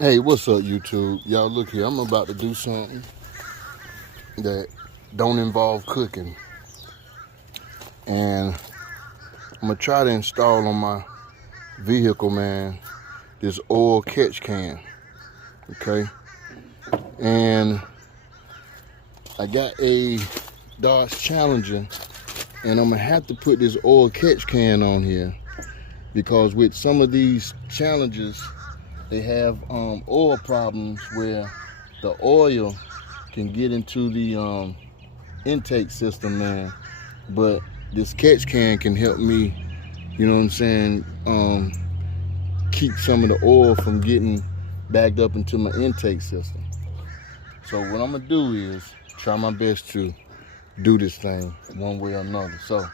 Hey, what's up, YouTube? Y'all, look here. I'm about to do something that don't involve cooking. And I'm going to try to install on my vehicle, man, this oil catch can. Okay? And I got a Dodge Challenger, and I'm going to have to put this oil catch can on here because with some of these Challengers, they have oil problems where the oil can get into the intake system, man. But this catch can help me, you know what I'm saying, keep some of the oil from getting backed up into my intake system. So what I'm gonna do is try my best to do this thing one way or another. So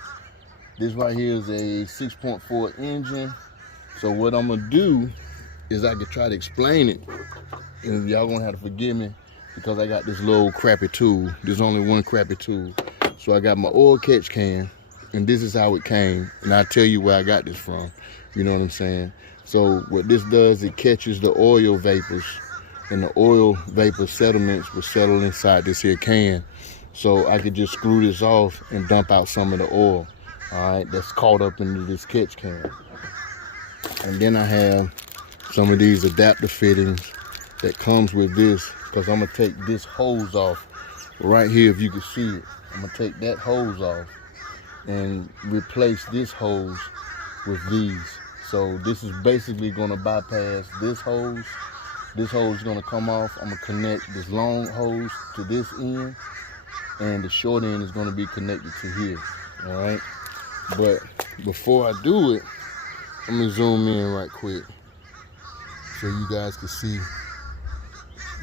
this right here is a 6.4 engine. So what I'm gonna do is I could try to explain it, and y'all gonna have to forgive me because I got this little crappy tool. There's only one crappy tool. So I got my oil catch can, and this is how it came, and I'll tell you where I got this from. You know what I'm saying? So what this does, it catches the oil vapors, and the oil vapor settlements will settle inside this here can. So I could just screw this off and dump out some of the oil, all right, that's caught up into this catch can. And then I have some of these adapter fittings that comes with this, because I'm gonna take this hose off right here. If you can see it, I'm gonna take that hose off and replace this hose with these. So this is basically gonna bypass this hose. This hose is gonna come off. I'm gonna connect this long hose to this end, and the short end is gonna be connected to here, all right? But before I do it, let me zoom in right quick so you guys can see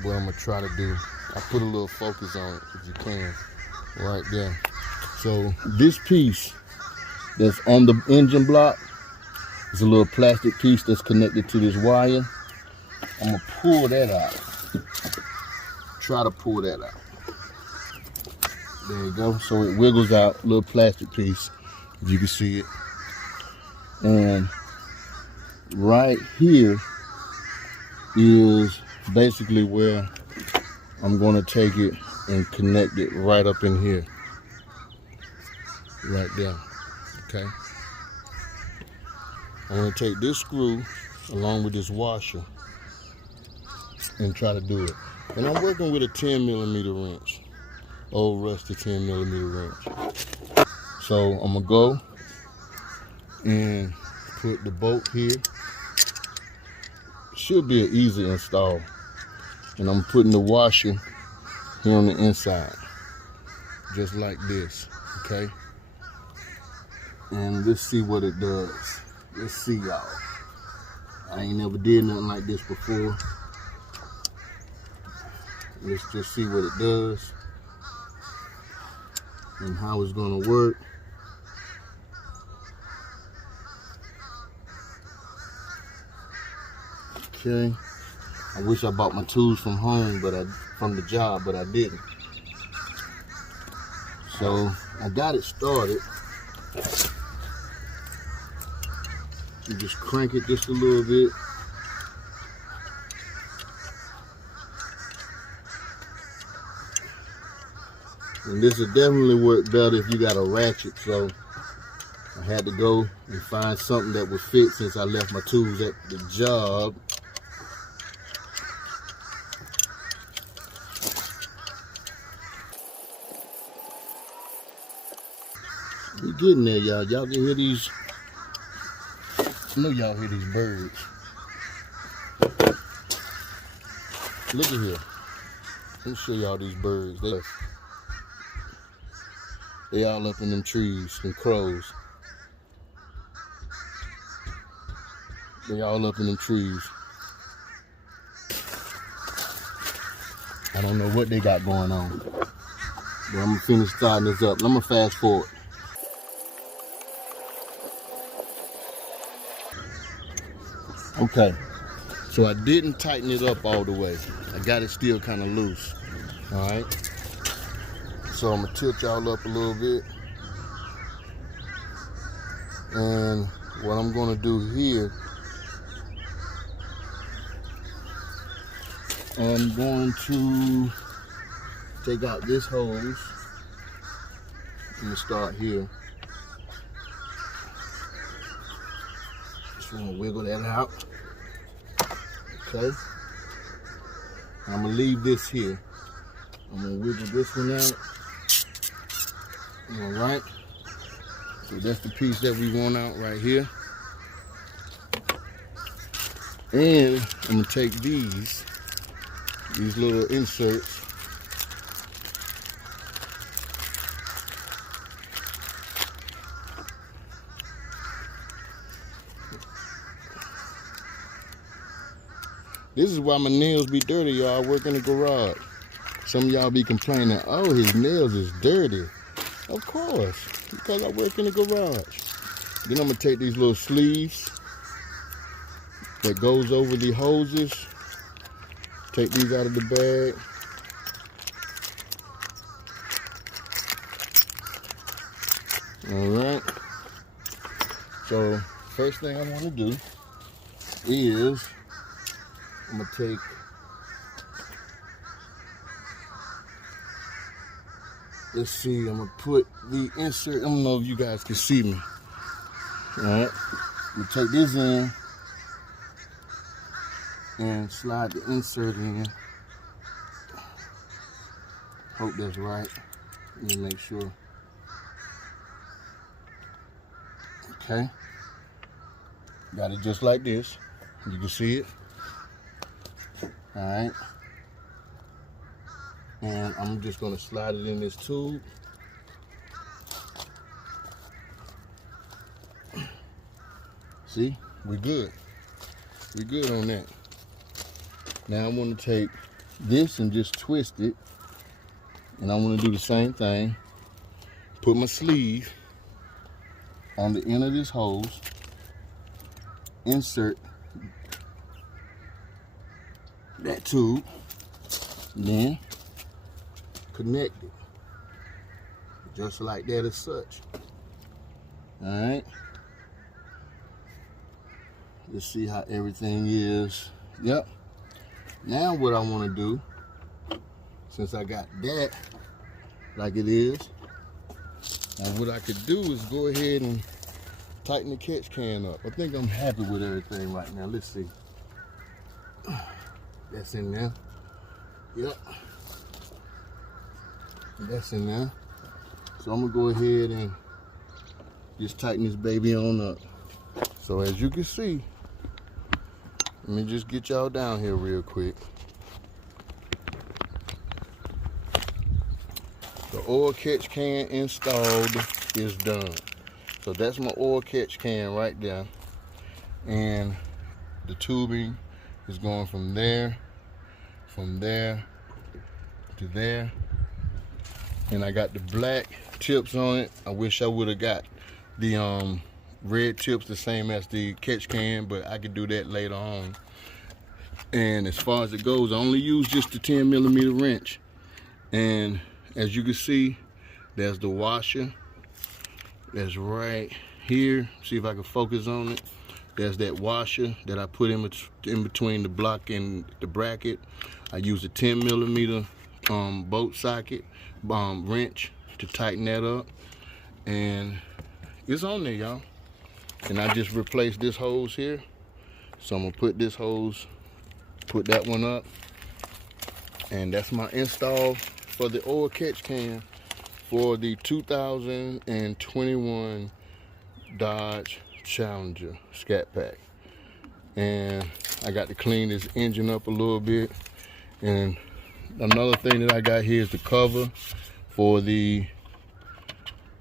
what I'm gonna try to do. I put a little focus on it if you can, right there. So this piece that's on the engine block is a little plastic piece that's connected to this wire. I'm gonna pull that out. Try to pull that out. There you go. So it wiggles out, a little plastic piece, if you can see it. And right here is basically where I'm going to take it and connect it right up in here, right there. Okay, I'm going to take this screw along with this washer and try to do it. And I'm working with a 10mm wrench, old rusty 10mm wrench. So I'm gonna go and put the bolt here. Should be an easy install. And I'm putting the washer here on the inside, just like this, okay? And let's see what it does. Let's see, y'all. I ain't never did nothing like this before. Let's just see what it does and how it's gonna work. Okay. I wish I bought my tools from home, from the job, but I didn't. So I got it started. You just crank it just a little bit. And this will definitely work better if you got a ratchet. So I had to go and find something that would fit since I left my tools at the job. We getting there, y'all. Y'all can hear these. I know y'all hear these birds. Look at here. Let me show y'all these birds. They all up in them trees, them crows. They all up in them trees. I don't know what they got going on. But I'm gonna finish starting this up. And I'm gonna fast forward. Okay, so I didn't tighten it up all the way. I got it still kind of loose, all right? So I'm gonna tilt y'all up a little bit. And what I'm gonna do here I'm going to take out this hose. I'm gonna start here. Just want to wiggle that out. Okay. I'm gonna leave this here. I'm gonna wiggle this one out. All right. So that's the piece that we want out right here. And I'm gonna take these little inserts. This is why my nails be dirty, y'all. I work in the garage. Some of y'all be complaining, oh, his nails is dirty. Of course, because I work in the garage. Then I'm gonna take these little sleeves that goes over the hoses. Take these out of the bag. All right. So first thing I want to do is I'm gonna take let's see, I'm gonna put the insert. I don't know if you guys can see me. All right. I'm gonna take this in and slide the insert in. Hope that's right. Let me make sure. Okay. Got it just like this. You can see it. All right. And I'm just gonna slide it in this tube. See, we're good. We're good on that. Now I want to take this and just twist it. And I want to do the same thing. Put my sleeve on the end of this hose. Insert that tube. Then connect it. Just like that as such. Alright. Let's see how everything is. Yep. Now what I want to do, since I got that like it is, and what I could do is go ahead and tighten the catch can up. I think I'm happy with everything right now. Let's see. That's in there. Yep. That's in there. So I'm gonna go ahead and just tighten this baby on up. So as you can see, let me just get y'all down here real quick. The oil catch can installed is done. So that's my oil catch can right there. And the tubing is going from there to there. And I got the black tips on it. I wish I would have got the red tips the same as the catch can, but I could do that later on. And as far as it goes, I only use just the 10mm wrench. And as you can see, there's the washer. That's right here. See if I can focus on it. There's that washer that I put in between the block and the bracket. I use a 10mm bolt socket wrench to tighten that up. And it's on there, y'all. And I just replaced this hose here. So I'm gonna put this hose, put that one up. And that's my install for the oil catch can for the 2021 Dodge Challenger Scat Pack. And I got to clean this engine up a little bit. And another thing that I got here is the cover for the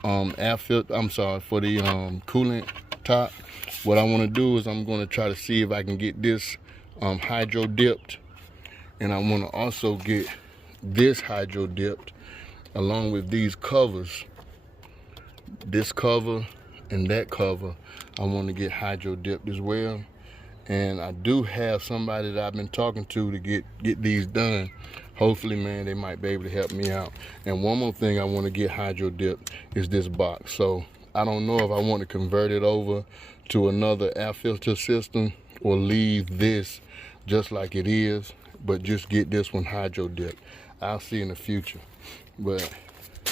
air filter, for the coolant top. What I want to do is I'm going to try to see if I can get this hydro dipped, and I want to also get this hydro dipped along with these covers. This cover and that cover I want to get hydro dipped as well. And I do have somebody that I've been talking to get these done. Hopefully, man, they might be able to help me out. And one more thing I want to get hydro dipped is this box. So I don't know if I want to convert it over to another air filter system or leave this just like it is. but just get this one hydro dipped. I'll see in the future. But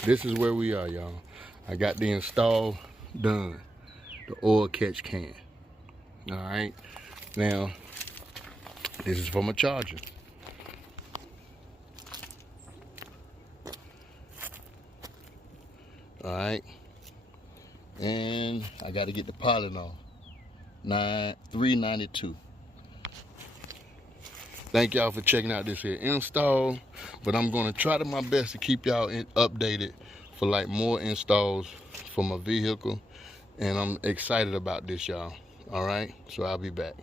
this is where we are, y'all. I got the install done, the oil catch can. All right, now this is for my charger. All right, and I got to get the pilot off. $392. Thank y'all for checking out this here install, but I'm gonna try to my best to keep y'all updated for like more installs for my vehicle, and I'm excited about this, y'all. All right, so I'll be back.